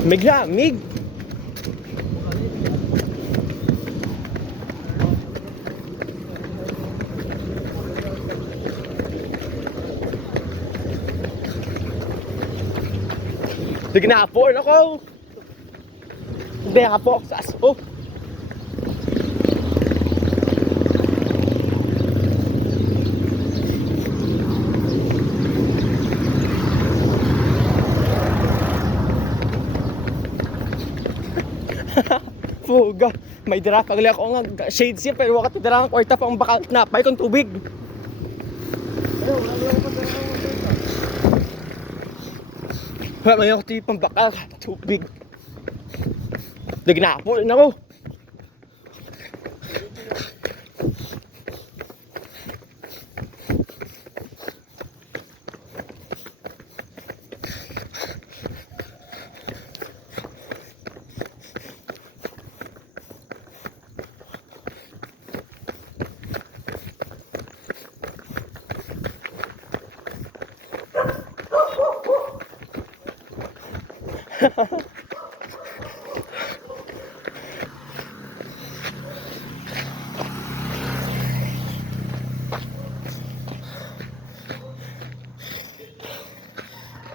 Mig lamig. Tignapo ako. Hindi ako sa aso. Fuga. May dira pagli ako nga shades siya pero wakati dira ang kwarta pang bakal na pay kong tubig. Wala may ako tipang bakal tubig. Nagnapo na ako.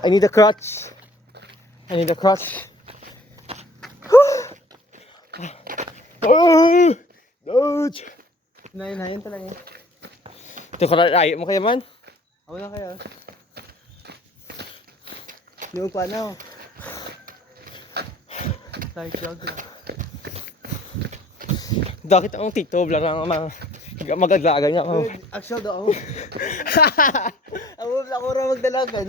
I need a crutch. I need a crutch. Oh, Dodge. Nahin talaga. Ito ka ayaw mo kaya man? Ako na kaya. Hindi pa na. Tayo jog lang. Bakit ang tito vlog lang mga magaglaga niya ako. Actual daw ako. Ako rin magdalagan.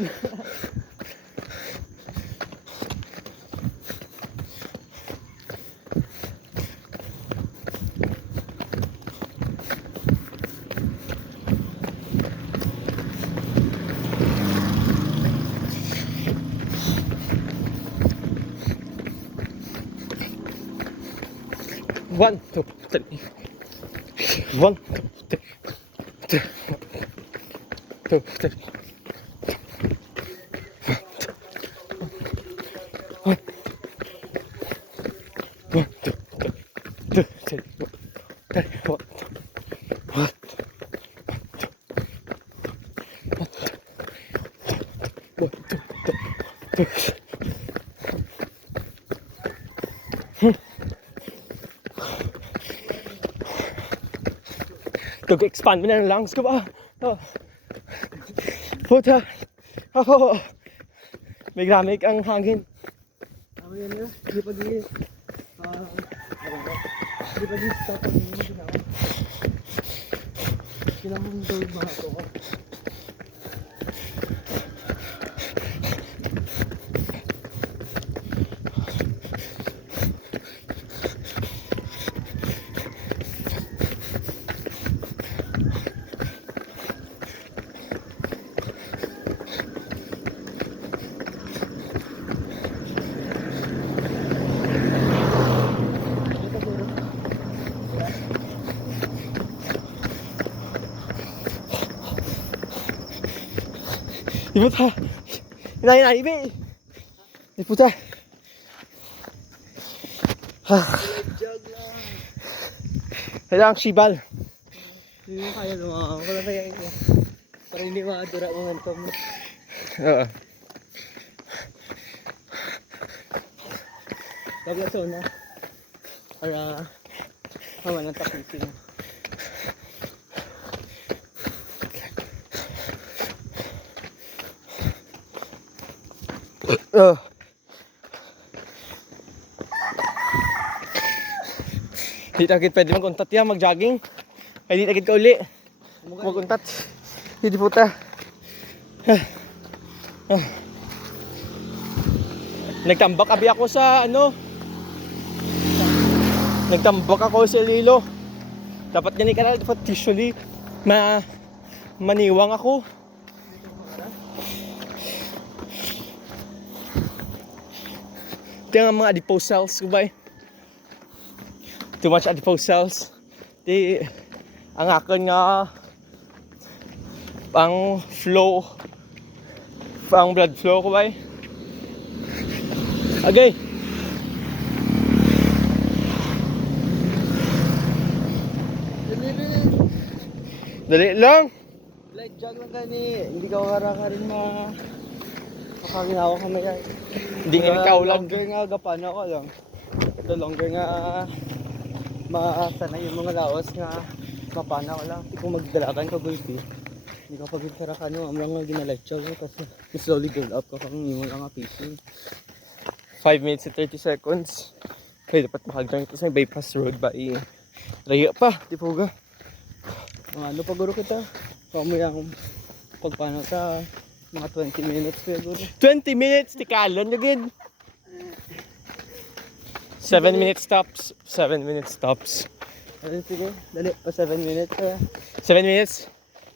One, two, three. One, two, three. Two, three. One, two, three. One, two. Expand mo na ng lungs ko ba? Puta. Ako. May gramig ang hangin. Ako yan yun. Hindi pa di stop ang ginawa. Kailangan daw mahato ko. Iputa. Inay, ibe. Iputa. Jog lang. Kailangan sibal. Hindi mo kaya lumakas. Wala kaya ito. Para hindi makadura mo ng tom. Oo. Bagla na. Para hawa ng tapisin. Di takit pwede mag-untat yan, mag-jogging. Ay di takit ka uli. Mag-untat. Hindi puta. Nagtambak abi ako sa ano. Nagtambak ako sa Lilo. Dapat ganun ka na, dapat usually maniwang ako. Ito yung mga adipose cells ko ba eh. Too much adipose cells. Di, ang akin nga, ang flow, ang blood flow ko ba eh. Okay. Dali lang. Light jog lang gani. Hindi ka wara ka rin makaginawa ka may ay. Hindi nga ikaw lang. Longer nga gapana ko lang. The longer nga masanay yung mga laos nga mapana ko lang. Hindi ko magdalakan ka gulpi. Hindi ka pagkara ka no. Amlang nga ginalight jog kasi slowly build up ka kung yung mga pacing. 5 minutes and 30 seconds. Kaya dapat makagang ito sa bypass road ba raya pa, di po ga. Ano paguro kita? Paano yung pagpano sa mga 20 minutes siguro. 20 minutes, tikalan nyo gid. 7 minutes stops. 7 minutes stops. Ano sige? Dali, 7 minutes. 7 minutes?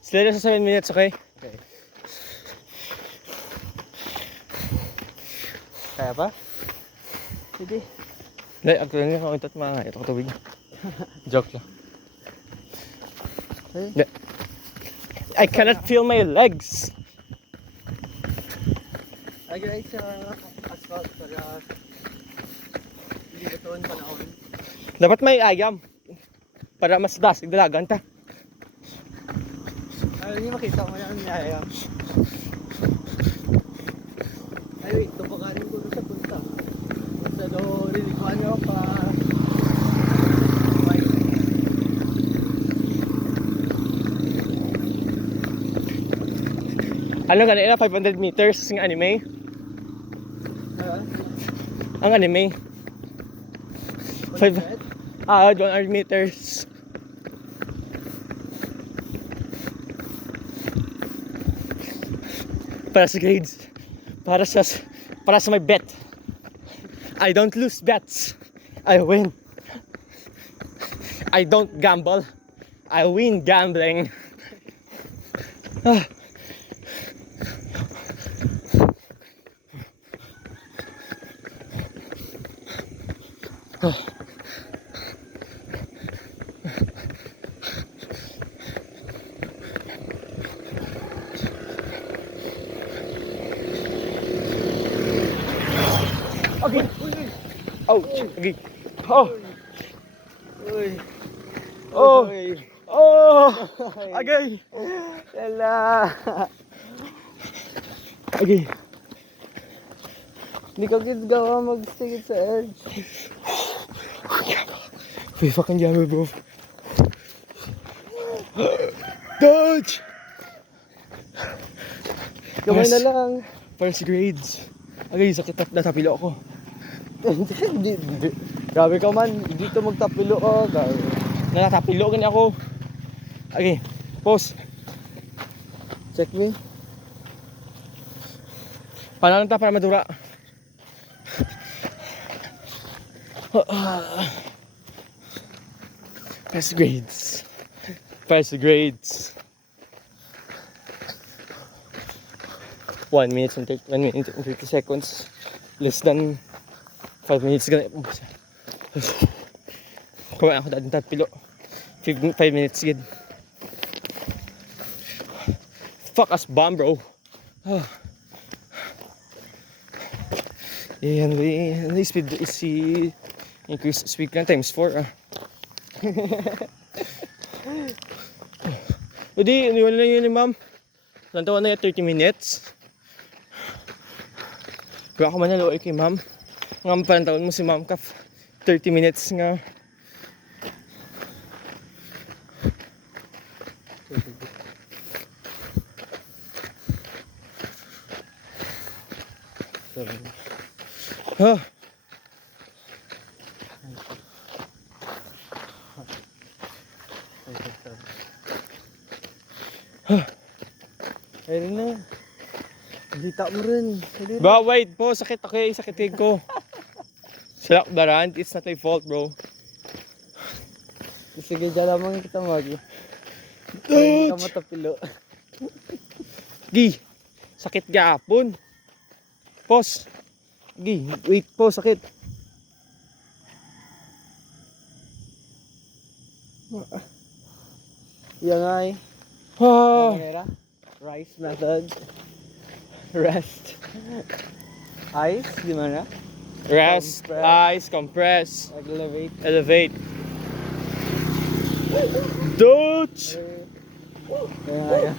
Slow sa 7 minutes, okay? Okay. Kaya pa? Sige. Dahil, actually nga ako ito't mga ito tubig. Joke lang. Hey. I cannot feel my legs. Agree sa asphalt para hindi batuan panahon. Dapat may ayam. Para mas dasig dalagan ta. Ayaw niyo makita mo yan niya. Ay wait, tupakarin ko sa punta. Sa do, rilikuan nyo pa. Ano ganun 500 meters ng anime? Ang anime. 100 meters. Para sa grades. Para sa my bet. I don't lose bets. I win. I don't gamble. I win gambling. Okay. Oh, okay. Oh. Uy. Oh. Uy. Oh. Okay. Lala. Okay. Hindi ka gawa mag-stigit sa edge. We fucking gamble, bro. Dodge. Kamay na lang. Para sa grades. Okay, sakit na tapilo ako. Grabe ka man. Dito magtapilo ka. Grabe. Natatapilo gani ako. Okay, pause. Check me. Paano lang ta para madura? Best grades. Best grades. 1 minute and 30 seconds. Less than 5 minutes. Kumain ako dati tapilo. 5 minutes gid. Fuck us bomb, bro. And the speed is increase speed lang times 4 Hindi, iniwan na yun ni ma'am. Lantawan na yung 30 minutes. Kaya ako man naluoy kay ma'am. Nga mapalantawan mo si ma'am ka 30 minutes nga. Huh. Ayun na. Hita mo rin. Ba, wait po, sakit okay, sakit ko. Silak daran, it's not my fault, bro. Sige, dyan lamang kita mag. Hindi ka matapilo. Gi, sakit gapon. Pause. Gi, wait po, sakit. Yan ay. Ah, Rice method. Rest. Ice, di mana? rest, ice, compress, Elevate. elevate. Dutch! Kaya nga yan.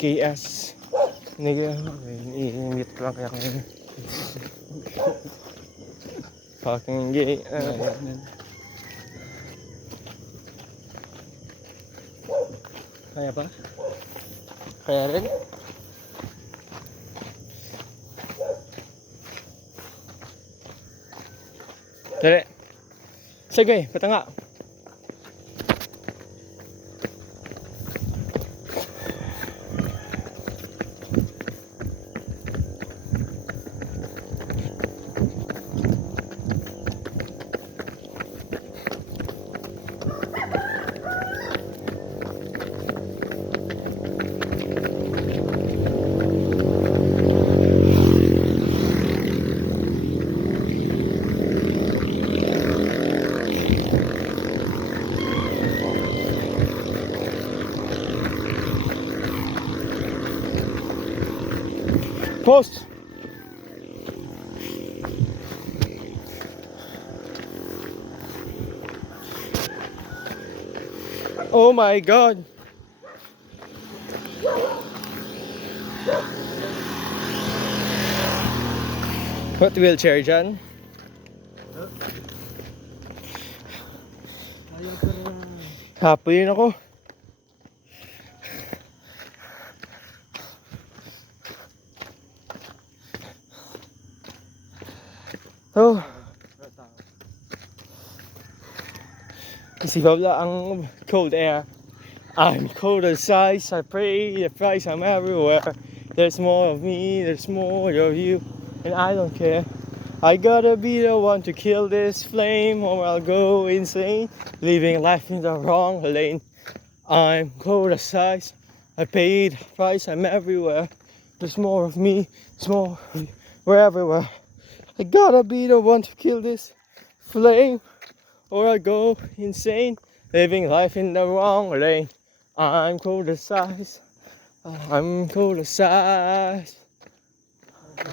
GS. Iniinit ko lang kaya ngayon. Fucking gay. Kaya pa? Kaya rin. Dali. Sige, patanga. Post. Oh my god. What wheelchair dyan? Ayaw ka na. Happy yun ako. Oh. Kasi babla ang cold air. I'm cold as ice, I pray the price, I'm everywhere. There's more of me, there's more of you, and I don't care. I gotta be the one to kill this flame or I'll go insane, living life in the wrong lane. I'm cold as ice, I paid the price, I'm everywhere. There's more of me, there's more of you, we're everywhere. I gotta be the one to kill this flame or I go insane, living life in the wrong lane. I'm cold as ice, I'm cold as ice.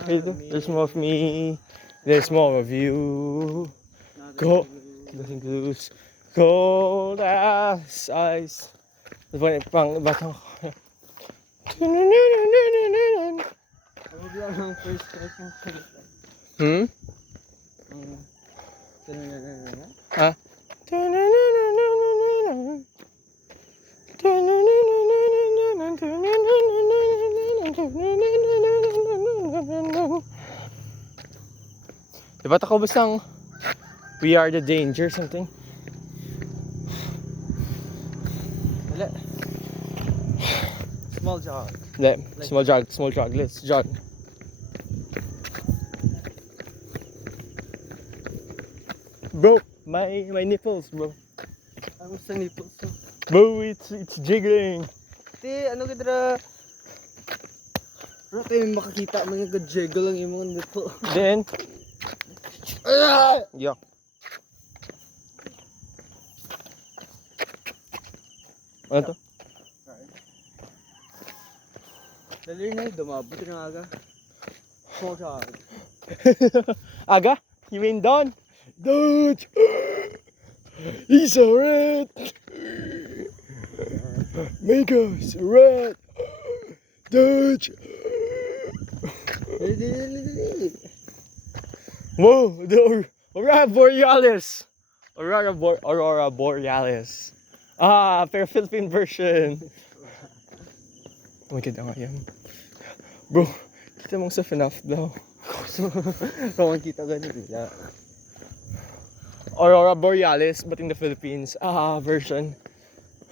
There's more of me, there's more of you. Go, nothing to lose. Cold as ice. Pang batang. Ano ba ang first strike ng salita? Hmm? Ah. Diba ako bastang we are the danger something? Wala. Small jog. Hindi, small jog, let's jog. Bro, my nipples, bro. Ano sa nipples to? Bro, it's jiggling. Ti, ano kadra? Bro, tayo makakita mga gadjeggle lang yung mga nipple. Then, yuck. Ano to? Dali na, dumabot na aga. Small jog. Aga? You mean Don? Dodge! He's a rat! Make us a rat! Dodge! Dali. Whoa! The Aurora Borealis! Aurora Borealis. Ah, pero Philippine version. Oh my god, nga yan. Bro, kita mong sa FNAF daw. Kung kita ganun nila. Aurora Borealis, but in the Philippines. Ah, version.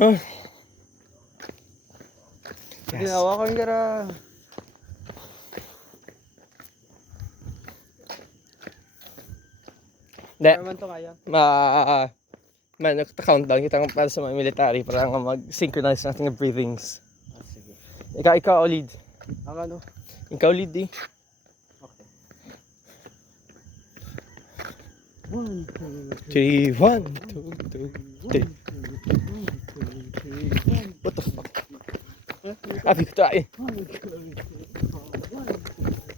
Huh. Yes. Ginawa ko yung gara. Hindi. Ano man to kaya? Countdown kita para sa mga military para nga mag-synchronize natin ng breathings. Sige. Ikaw, lead. Ang ano? Ikaw lead eh. Okay. 1, 2, 3, 1, 2, 2, 3. 1, 2, 3, 1. What the fuck? Abi ko tayo.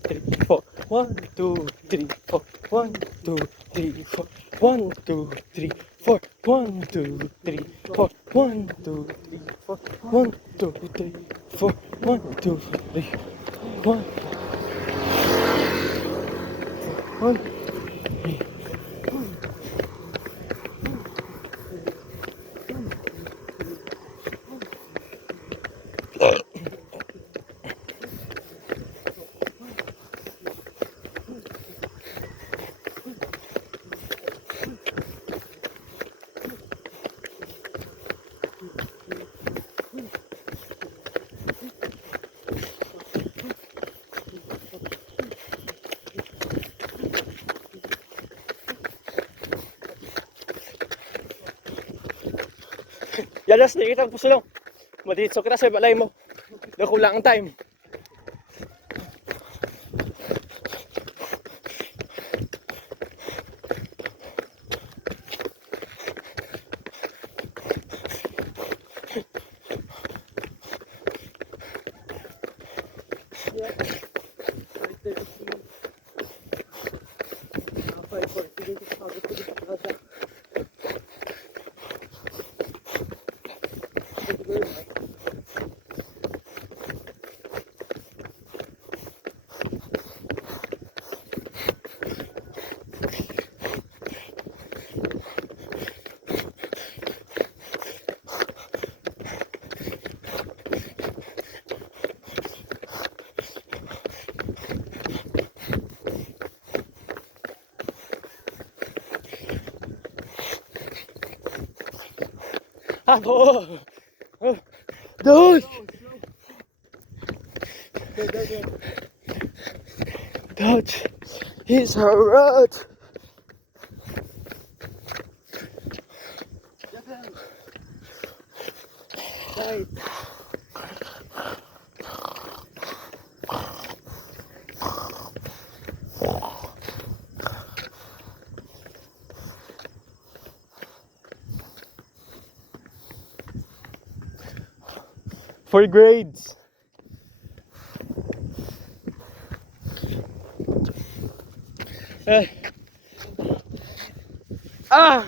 3, 4. 1, 2, 3, 4. 1, 2, 3, 4. 1, 2, 3, 4. 1, 2, 3, 4. 1, 2, 3, 4. 1, 2, 3, 4. 1, 2, 3, 1. 1. Yalas, di kita pusulong. Maditso kita sa balay mo. Dako lang ang time. Ako! Dodge! Dodge! He's a rat! Right. For grades. Ah!